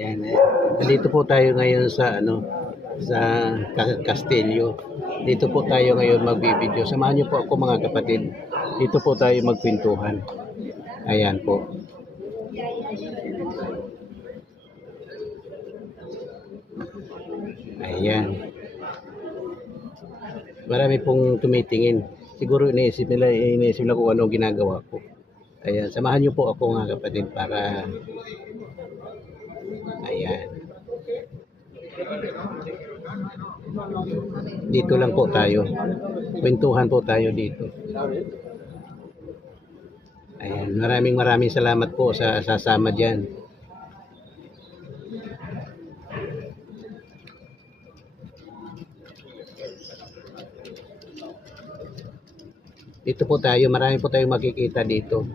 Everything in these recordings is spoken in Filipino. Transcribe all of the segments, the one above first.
Ayan, dito po tayo ngayon sa sa Castillo. Dito po tayo ngayon magbibideo. Samahan niyo po ako mga kapatid. Dito po tayo magkwentuhan. Ayan po. Ayan. Marami pong tumitingin. Siguro iniisip nila kung ano ginagawa ko. Ayan, samahan niyo po ako mga kapatid para ayan. Dito lang po tayo. Kwentuhan po tayo dito. Ayan, maraming salamat po sa sasama diyan. Dito po tayo, marami po tayong makikita dito.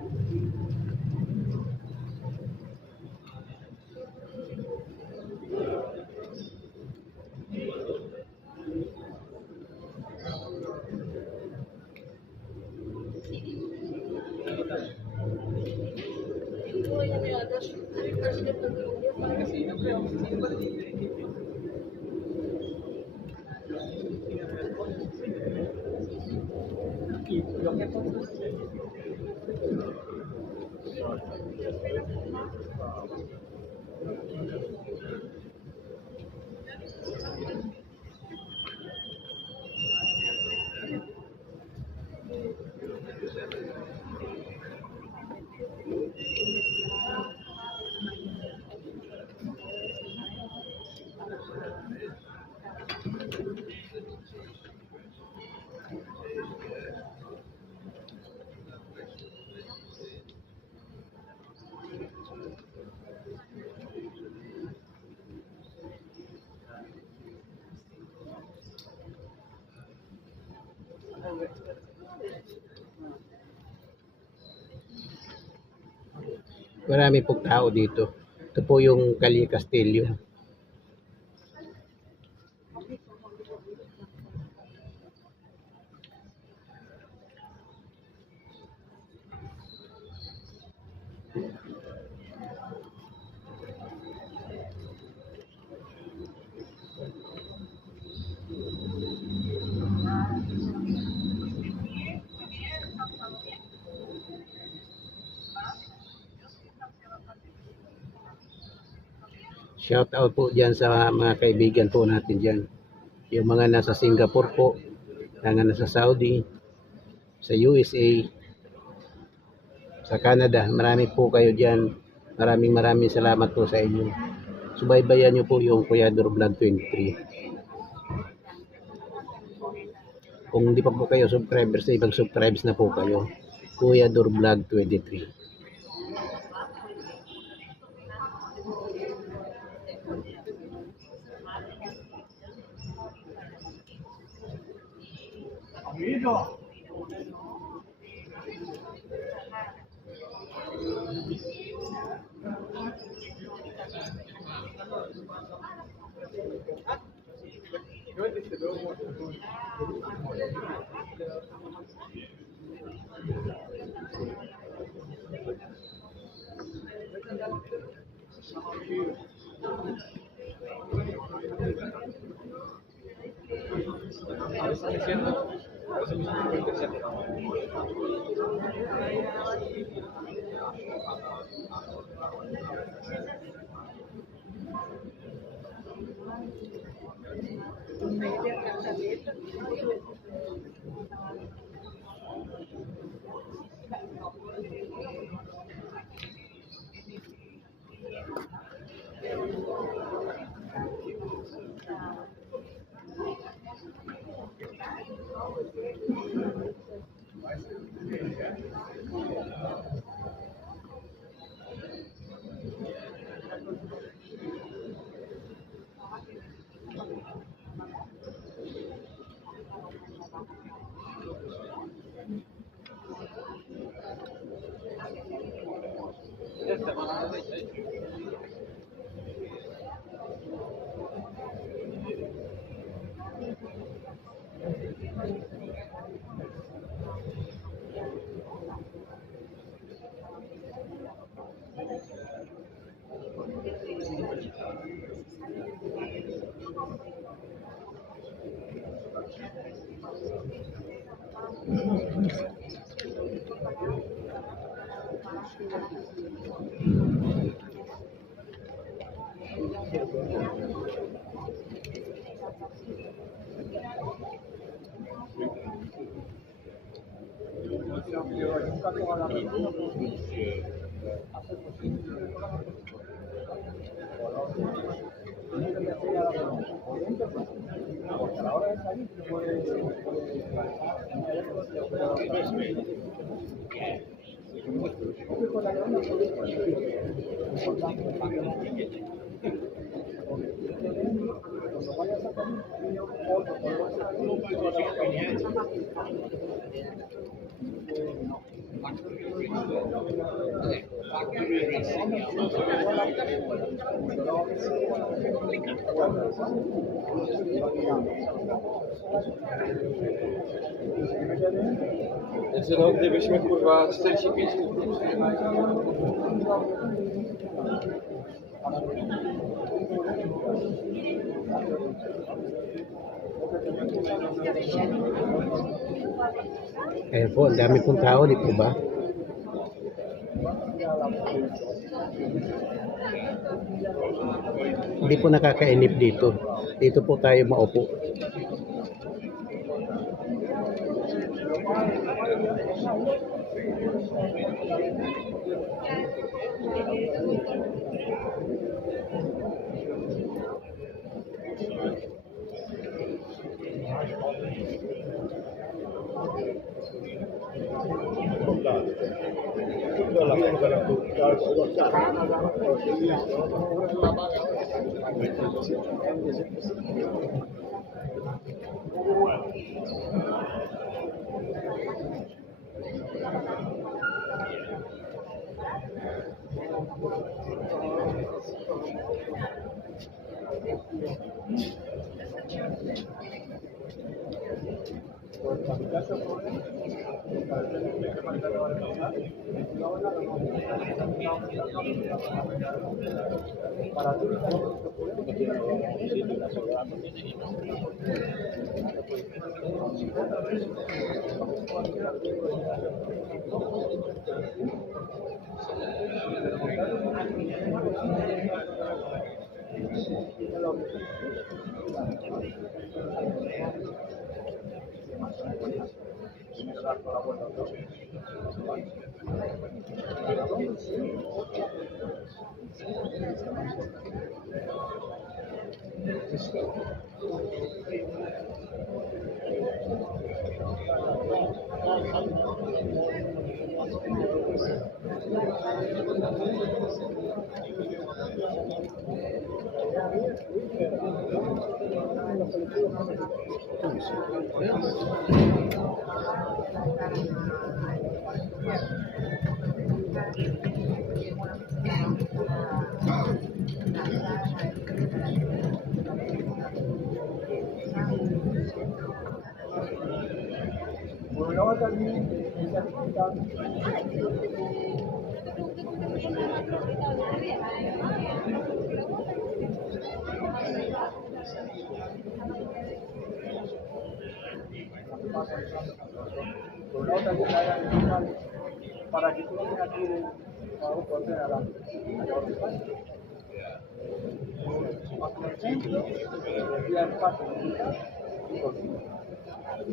Marami pong tao dito. Ito po yung Calle Castillo. Shout out po dyan sa mga kaibigan po natin dyan. Yung mga nasa Singapore po, mga nasa Saudi, sa USA, sa Canada. Marami po kayo dyan. Maraming salamat po sa inyo. Subaybayan nyo po yung Kuyador Vlog 23. Kung hindi pa po kayo subscribers, mag-subscribe na po kayo. Kuyador Vlog 23. Amigo. No, gdybyśmy kurwa 45 minut. Ayan po, ang dami pong tao, di po ba? Hindi po nakakainip dito. Dito po tayo maupo. Para que tú tengas aquí un corte a la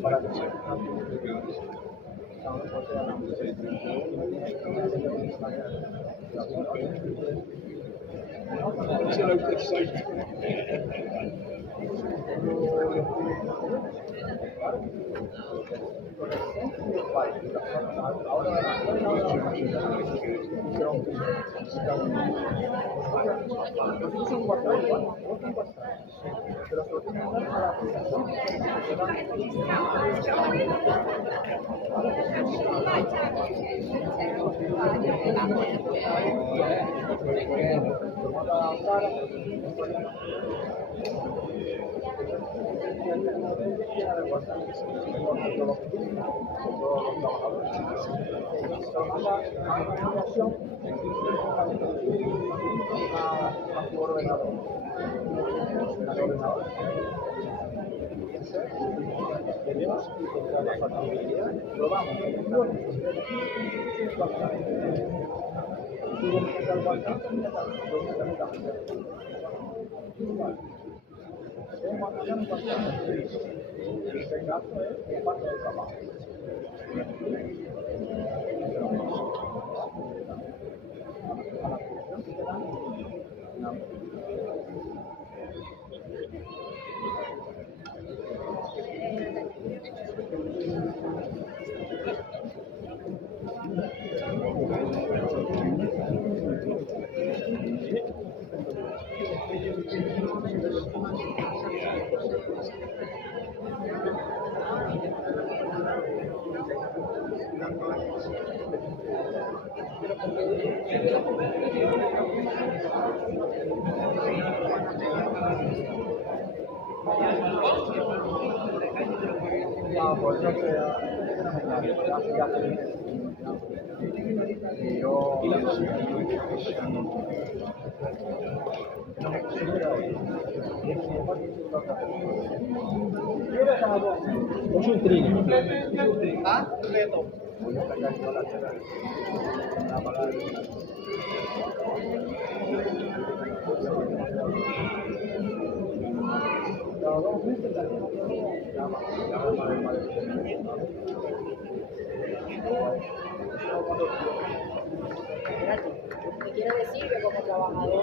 para que tenemos que encontrar la factibilidad, lo vamos a Mucho intriga. ¿Ah? Reto. ¿Qué quiere decir que como trabajador?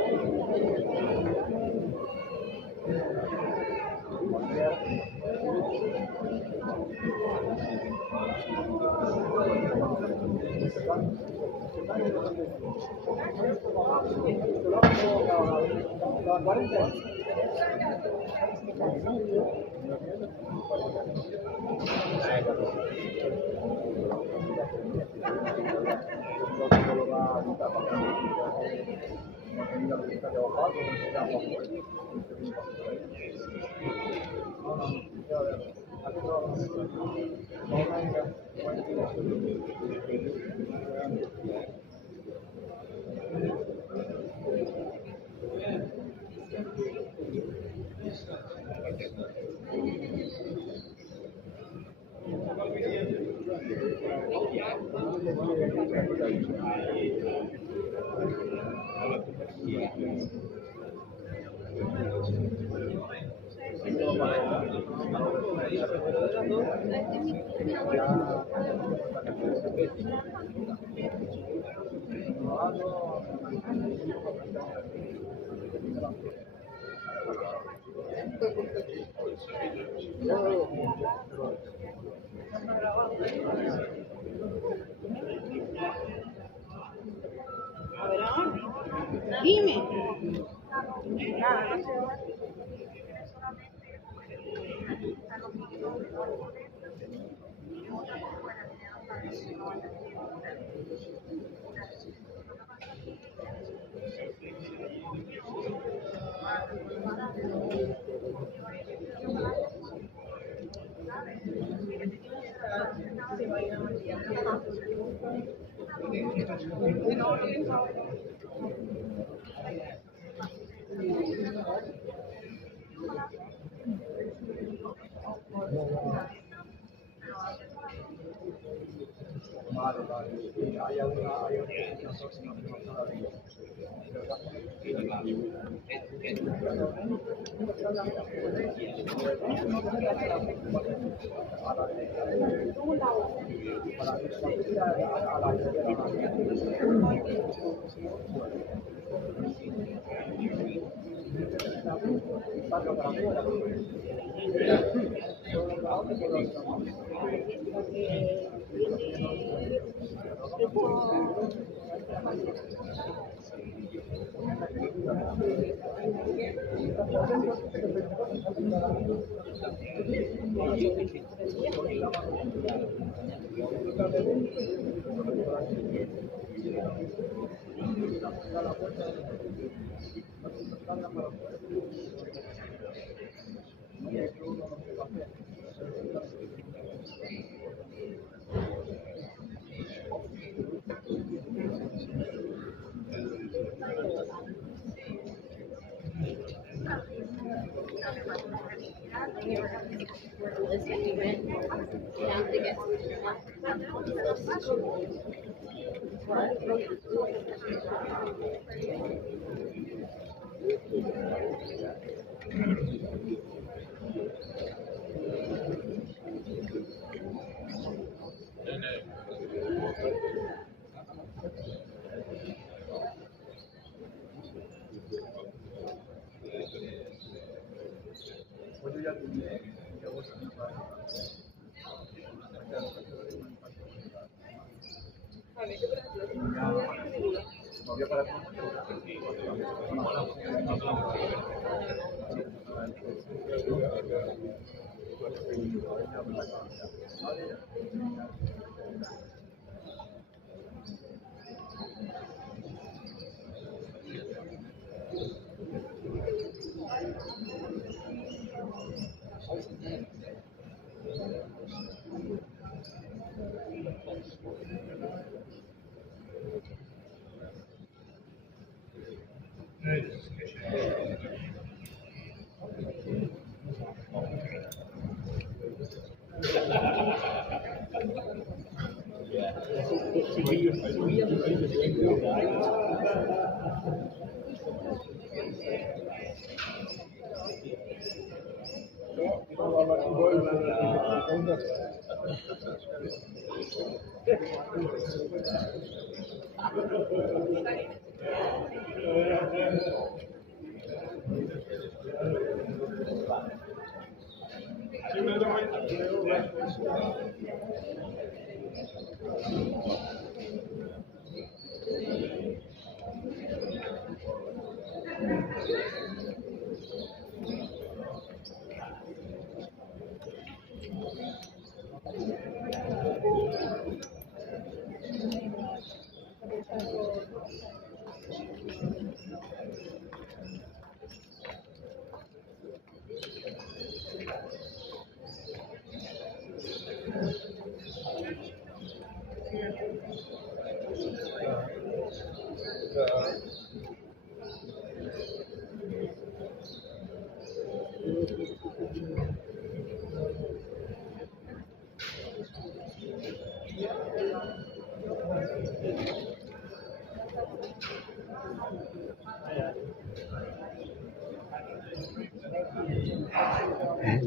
Dime.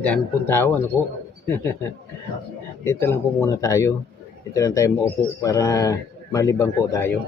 Dami pong tao, ano po. Dito lang po muna tayo. Dito lang tayo maupo para malibang po tayo.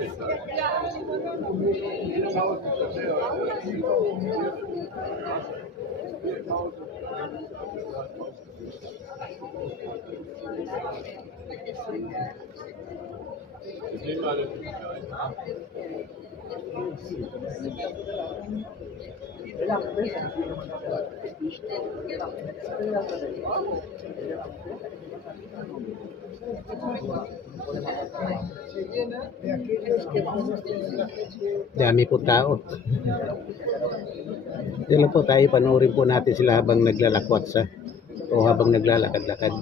Ich nehme alle. Dami po tao. Diyan lang po tayo, panoorin po natin sila habang naglalakwat o habang naglalakad-lakad.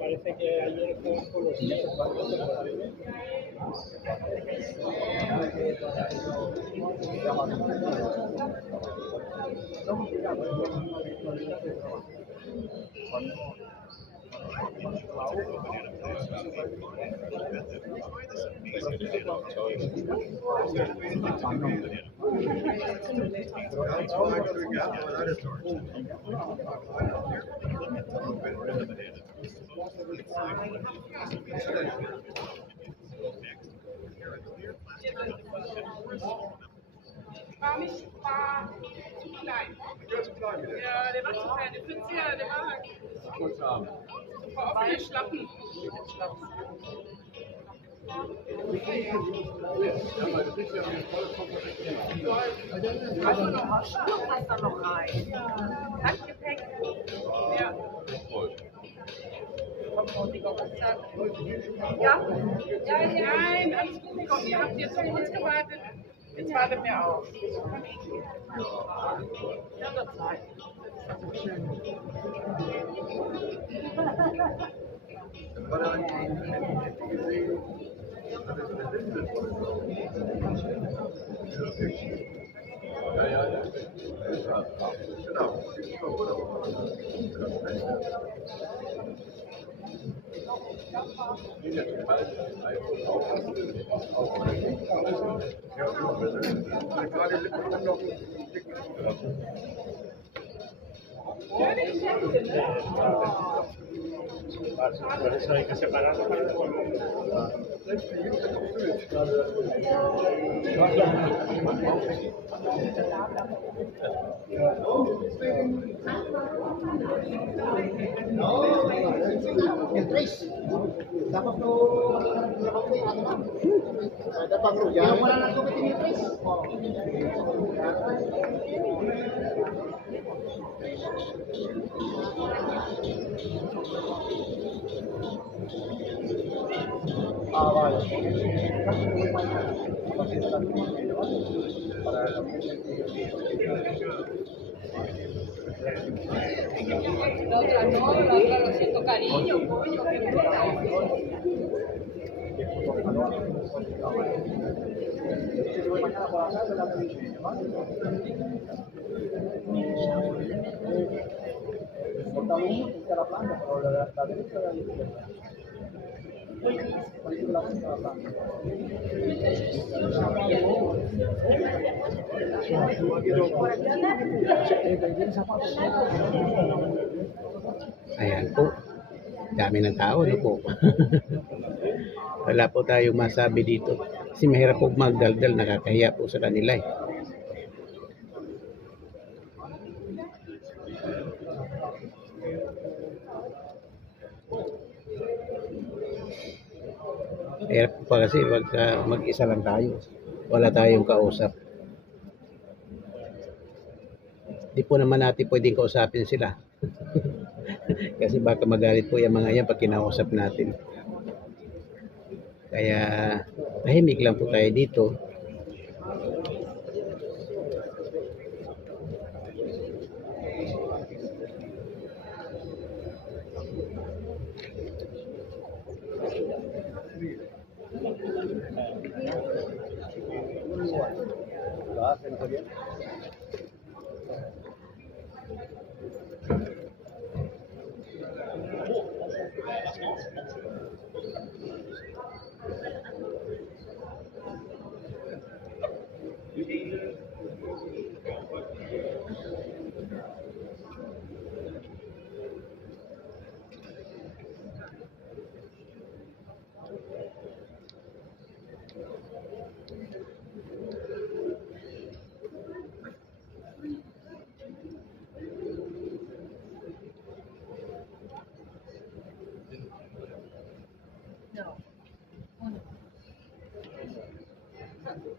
Parece que ayer fue por los días. War nicht, war zu klein. Ja, der war zu klein. Der Prinzip, der war super offene Schlappen. Also noch Schuhe passt da noch rein. Handgepäck. Ja. Ja? Nein, alles gut. Komm, ihr habt jetzt auf uns gewartet. Jetzt wartet mir auf. Ja, das Zeit. Por eso hay que separarlo para El 3. Dapat no dapat no. Yang wala na ko yung 3. Ah, vale. La otra no, la otra lo siento cariño, coño, qué pena. Ayan po. Dami ng tao, no po. Wala po tayong masabi dito. Kasi mahirap po magdaldal, nakakahiya po sa kanila eh. Mahirap po pa kasi mag-isa lang tayo. Wala tayong kausap. Di po naman natin pwedeng kausapin sila. Kasi baka magalit po yung mga yan pag kinausap natin. Kaya tahimik lang po tayo dito.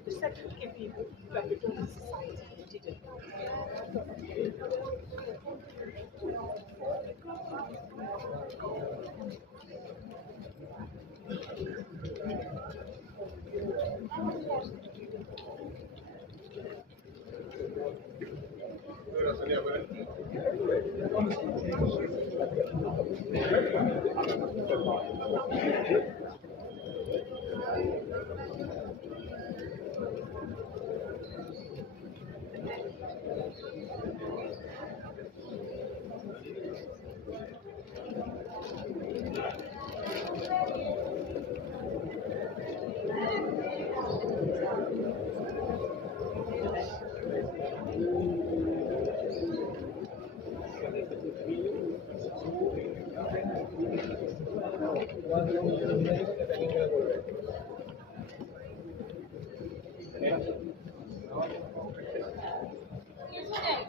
The second can be representing society.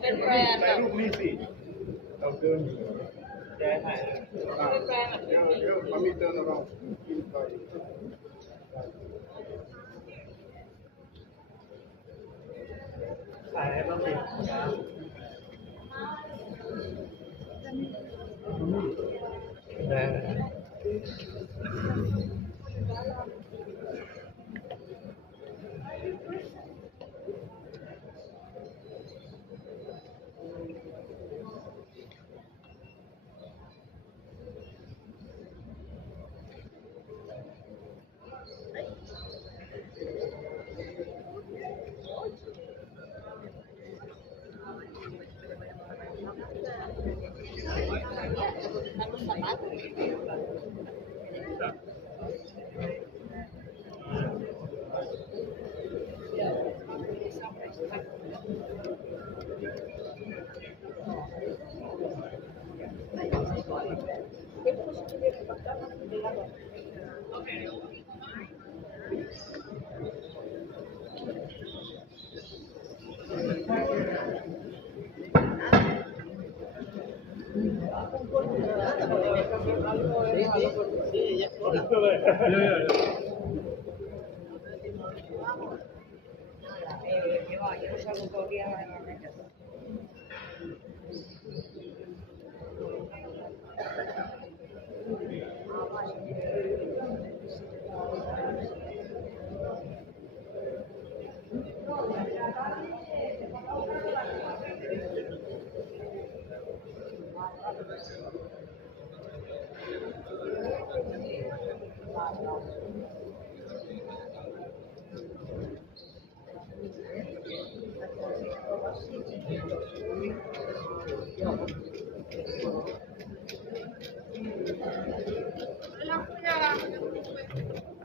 เป็นแบรนด์แบบ รูปนี้สิเราเดินอยู่แกถ่าย เป็นแบรนด์แบบ เดี๋ยวมันมีเดินเรากินไปถ่ายให้บ้างดิ ได้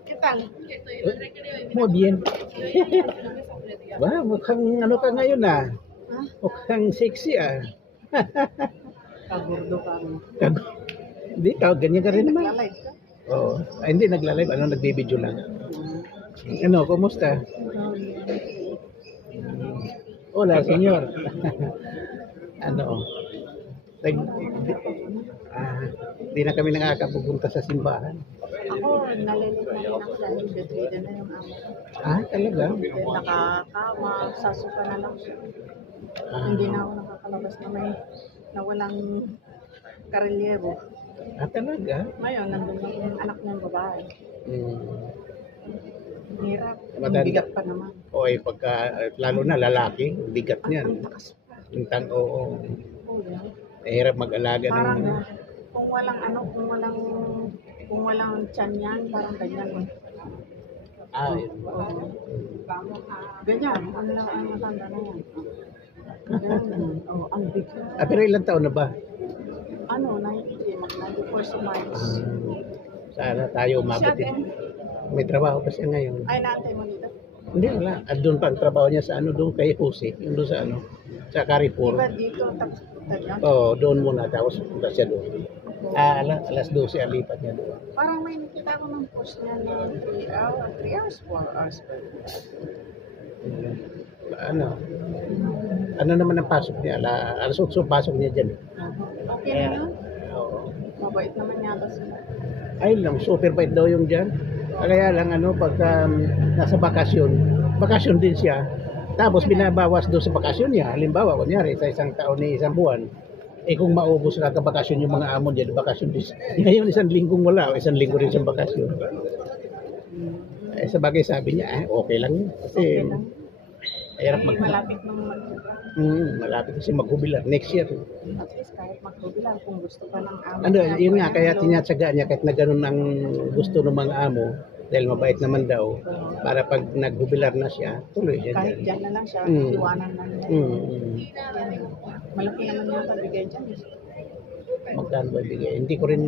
¿Qué tal? Muy bien. Wah, mukhang ano ka ngayon ah. Mukhang sexy ah. Kagurdo ka mo. Hindi, ganyan ka rin naman. Nagla-live ka? Oo. Ay, hindi, nagla-live. Ano, nagbibideo lang. Ano, kumusta? Hola, senyor. Ano, di na kami nakakapupunta sa simbahan. Ako, nalilit na rin ako dahil bedridden na yung amo ko. Ah, talaga? Nakakama, sasuka na lang siya. Hindi na ako nakakalabas na may na walang karelyebo. Ah, talaga? Ngayon, nandun lang yung anak ng babae. Hirap. Matanda. Bigat pa naman. O ay pagka, lalo na lalaki, bigat Ang niyan. lakas pa. Oo. Oo, yan. Hirap mag-alaga Parang ng... kung walang ano, kung walang tiyan yan, parang ganyan. Ah, yun. Ganyan, ano lang ang matanda na yan. Ganyan. Oh, ang bigat. Ah, pero ilang taon na ba? Ano, 94 si Miles. Sana tayo Siya umabot din. din. May trabaho pa siya ngayon. Ay, naantay mo dito. Hindi, wala. At doon pa ang trabaho niya sa ano, doon kay Jose. Yung doon sa ano, sa Carrefour. Diba dito, tapos punta niya? Oo, doon muna. Tapos punta siya doon. Ah, alas 12 ang lipat niya doon. Parang may nakita ko ng post niya na 3 hours, 4 hours pa. Ano naman ang pasok niya? Alas 8 pasok niya dyan. Okay na yun. Oo. Mabait naman yata sila. Ayun lang, super bait daw yung dyan. Kaya lang pagka nasa bakasyon din siya, tapos binabawas doon sa bakasyon niya. Halimbawa, kunyari, sa isang taon ni isang buwan, kung maubos na bakasyon yung mga amo dyan, bakasyon din. Ngayon, isang linggong wala, o isang linggo rin siyang bakasyon. Sa bagay sabi niya, okay lang yun. Kasi, hirap Malapit nang malapit kasi maghubilar next year. at least kahit magkubilang kung gusto pa ng amo. Yun nga, kaya tinatsaga niya kahit na ganun ang gusto ng mga amo, dahil mabait naman daw, para pag naghubilar na siya, tuloy siya Kahit dyan. dyan na lang siya, Mm. iwanan na niya. Malaki naman yung pabigay dyan. Magkano ba bigay? Hindi ko rin,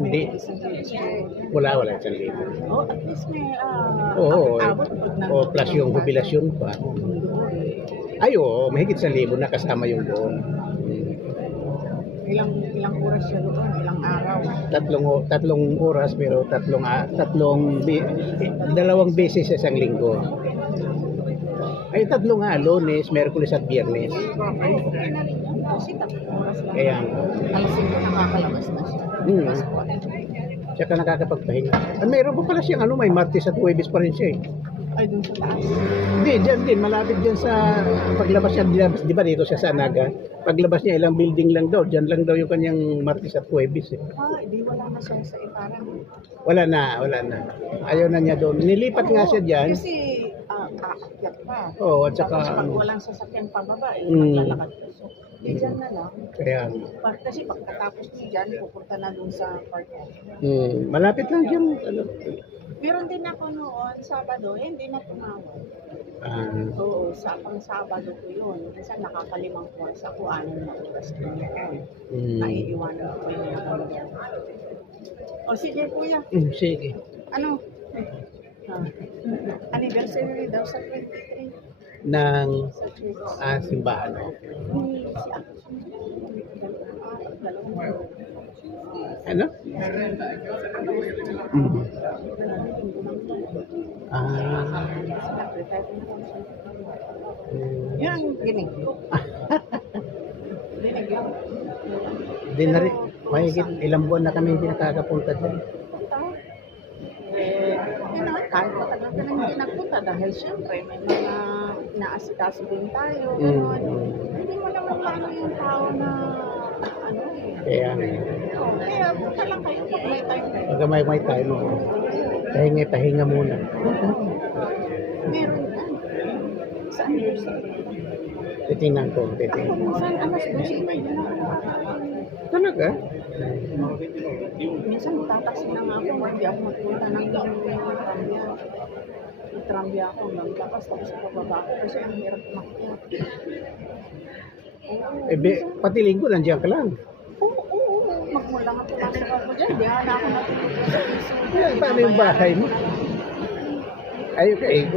wala, 1,000. Oh, at least may Oo, abot pag plus yung jubilasyon pa. Ay, oo, mahigit 1,000 na kasama yung doon. Ilang oras siya doon, ilang araw. Tatlong oras, pero dalawang beses sa isang linggo. Ay, tatlo nga, Lunes, Miyerkules at Biyernes. Ay, okay na rin yan. Kasi 3 oras lang. Kaya, Alas 5 nakakalabas na siya. tsaka nakakapagpahinga. Mayroon pa pala siyang may Martes at Huwebes pa rin siya eh. Ay, doon sa taas. Hindi, dyan din, malapit dyan sa paglabas niya, di ba dito siya sa Naga? Paglabas niya, ilang building lang daw, dyan lang daw yung kanyang Martes at Huwebes eh. Hindi wala na siya sa iparang. Wala na. Ayaw na niya doon. Nilipat nga siya dyan. Kasi, aakyat pa. Oo, at saka, Tapos pag walang sasakyan pababa, Mm. maglalakad ka. So, dyan na lang. kaya, Kasi pagkatapos niya dyan, pupunta na dun sa park. malapit lang dyan. Meron din ako noon, Sabado, hindi na tumawag. Oo, pang Sabado ko yun. Minsan nakakalimang oras ako, 6 na oras ko yun. Naiiwanan ko yun ako. O sige kuya, Sige. ano? Anniversary daw sa 23. Ng Sa church. simbahan. Si ako. Ano? Yun ang ginig ko. Ginig yun. Di na rin, mahigit ilang buwan na kami hindi nakakapunta dyan. Yun na, kahit matagal ka na hindi nagpunta dahil syempre may mga inaasikaso din tayo. Hindi mo naman paano yung tao na Kaya, kaya punta lang kayo pag may time kayo. pagka may time, pahinga muna. Meron ka. Sa anniversary. Titingnan ko. Minsan alas 12 pa yun. Talaga? Minsan tataksi na nga ako, hindi ako magpunta ng tramya. Nagtramya ako ng lakas, tapos pababa ako kasi ang hirap makyat. Pati linggo, nandiyan ka lang. Oo. Magmula nga pumasok ako dyan, di na ako natutulog sa piso. Paano yung bahay mo? Ay, okay.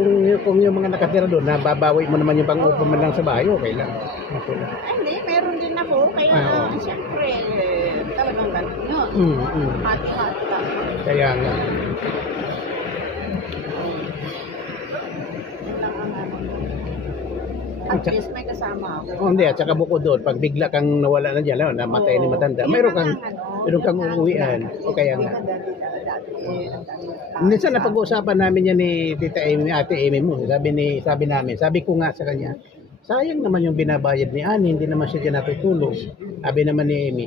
Kung yung mga nakatira doon, nababawi mo naman yung pang-upa man lang sa bahay, okay lang. Okay lang. Hindi, meron din ako. Kaya siyempre, talagang ganun yun. Hati-hati lang. Kaya nga. Yun lang ang ano. At least may kasama ako. Hindi, at saka bukod doon, pag bigla kang nawala na dyan, namatay ni matanda, mayroon kang uuwian. O kaya nga. Minsan na pag-uusapan namin yan ni Tita Amy, Ate Amy mo. Sabi ko nga sa kanya, sayang naman yung binabayad ni Ani, hindi naman siya dyan natutulog. Sabi naman ni Amy,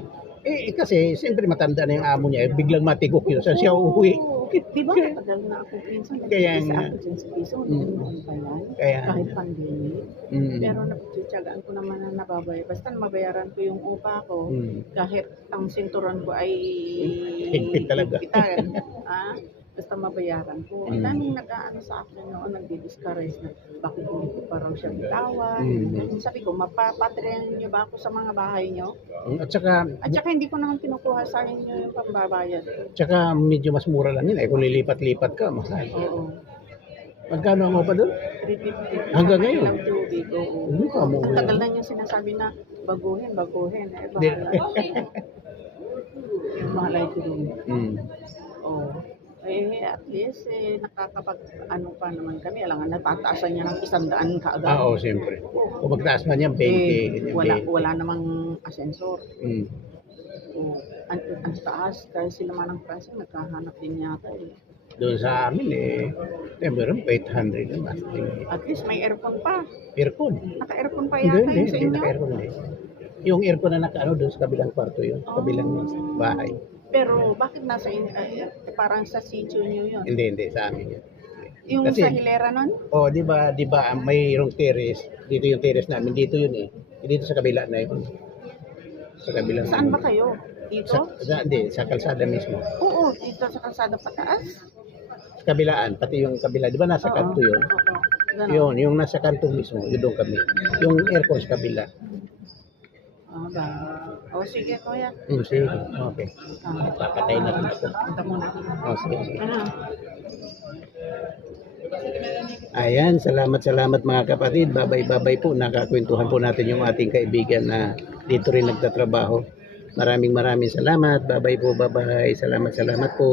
kasi siyempre matanda na yung amo niya, biglang matigok yun, saan siya uuwi? Diba, matagal na ako pinsan. Kaya nga. Ako dyan sa piso, noon pa yan. Kaya Kahit pandemic. Mm. Pero napagtsatsagaan ko naman na nababay. Basta mabayaran ko yung upa ko, kahit ang sinturon ko ay Higpit talaga. higpitan. Basta mabayaran ko. Ang daming nag-aano sa akin noon, nagdi-discourage na bakit hindi ko parang siya bitawan. Sabi ko, mapapatrihan niyo ba ako sa mga bahay niyo? At saka Hindi ko naman kinukuha sa inyo yung pambabayad. Tsaka medyo mas mura lang yun. Kung lilipat-lipat ka, mahal. Oo. Magkano mo pa doon? 350. Hanggang ngayon? Ilang tubig, oo. Hindi ka mo. Ang tagal na niya sinasabi na baguhin. Di- Mahalay ko rin. Oo. At least, nakakapag-ano pa naman kami. Alam nga, natataasan niya ng 100 kaagad. Oo, siyempre. Kung magtaas man yan, 20. Wala namang ascensor. Oo. Ang taas, dahil sila Manang Francis, nagkahanap din yata eh. Doon sa amin meron 800 naman. At least may aircon pa. Aircon. Naka-aircon pa Hindi, yata hindi, yun sa hindi inyo. naka-aircon hindi. Yung aircon na nakaano doon sa kabilang kwarto yun, sa kabilang bahay. Pero bakit nasa parang sa sitio nyo yun? Hindi sa amin yun. Yung Kasi- sa hilera nun? Oh, di ba mayroong terrace, dito yung terrace namin, dito yun eh. Dito sa kabila na yun. Sa kabilang. Saan ba kayo? Dito? Hindi, sa kalsada mismo. Oo, dito sa kalsada pataas. Sa kabilaan, pati yung kabila, di ba nasa Oo. kanto yun? Oo. Ganon. Yun, yung nasa kanto mismo, yun doon kami. Yung aircon sa kabila. Ah, ba? O sige, kuya. Sige, okay. Ah, Papatay na rin ako. punta muna. Oh, sige. Ano? Ayan, salamat mga kapatid. Babay po, nakakwentuhan po natin yung ating kaibigan na dito rin nagtatrabaho. Maraming salamat. Babay po, babay. Salamat po.